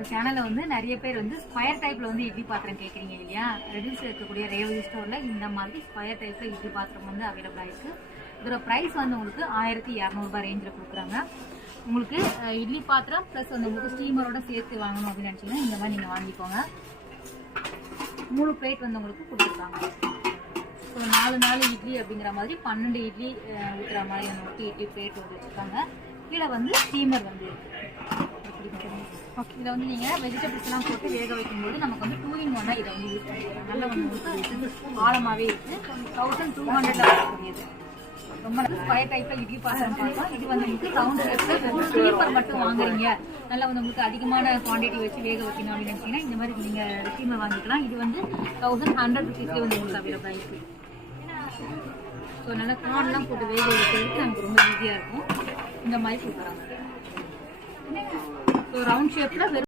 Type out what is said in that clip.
நம்ம சேனல்ல வந்து நிறைய பேர் வந்து ஸ்கொயர் டைப்ல வந்து இட்லி பாத்திரம் கேட்குறீங்க இல்லையா? ரெடியூஸ் இருக்கக்கூடிய ரேவதி ஸ்டோர்ல இந்த மாதிரி ஸ்கொயர் டைப்ல இட்லி பாத்திரம் வந்து அவைலபிளா இருக்கு. இதோட பிரைஸ் வந்து உங்களுக்கு 1200 ரேஞ்சில் கொடுக்குறாங்க. உங்களுக்கு இட்லி பாத்திரம் ப்ளஸ் வந்து உங்களுக்கு ஸ்டீமரோட சேர்த்து வாங்கணும் அப்படின்னு நினச்சிங்கன்னா இந்த மாதிரி நீங்கள் வாங்கிக்கோங்க. 3 பிளேட் வந்து உங்களுக்கு கொடுத்துருக்காங்க. ஸோ 4 இட்லி அப்படிங்கிற மாதிரி 12 இட்லி ஊற்றுற மாதிரி உங்களுக்கு இட்லி பிளேட் வந்து வச்சுருக்காங்க. கீழே வந்து ஸ்டீமர் வந்து இருக்குது. ஓகே, இதை வந்து நீங்கள் வெஜிடபிள்ஸ்லாம் போட்டு வேக வைக்கும்போது நமக்கு வந்து 2 in 1 இதை வந்து யூஸ் பண்ணிக்கலாம். நல்லா வந்து உங்களுக்கு ஆழமாகவே இருக்குது. 1200 வரக்கூடியது. ரொம்ப ஸ்கொயர் டைப்பில் இட்லி பாத்திரம் பார்த்தோம். இது வந்து உங்களுக்கு ரவுண்ட் ஷேப்பில் ஸ்லீப்பர் மட்டும் வாங்குறீங்க, நல்லா வந்து உங்களுக்கு அதிகமான குவான்டிட்டி வச்சு வேக வைக்கணும் அப்படின்னு நினச்சிங்கன்னா இந்த மாதிரி நீங்கள் ஸ்டீமர் வாங்கிக்கலாம். இது வந்து 1100 ருபீஸ்லேயே வந்து உங்களுக்கு அவைலபிளாக இருக்குது. ஸோ நல்லா கார்ன்லாம் போட்டு வேக வைக்கிறதுக்கு நமக்கு ரொம்ப ஈஸியாக இருக்கும். இந்த மாதிரி கொடுக்குறாங்க. ஸோ ரவுண்ட் ஷேப்பில்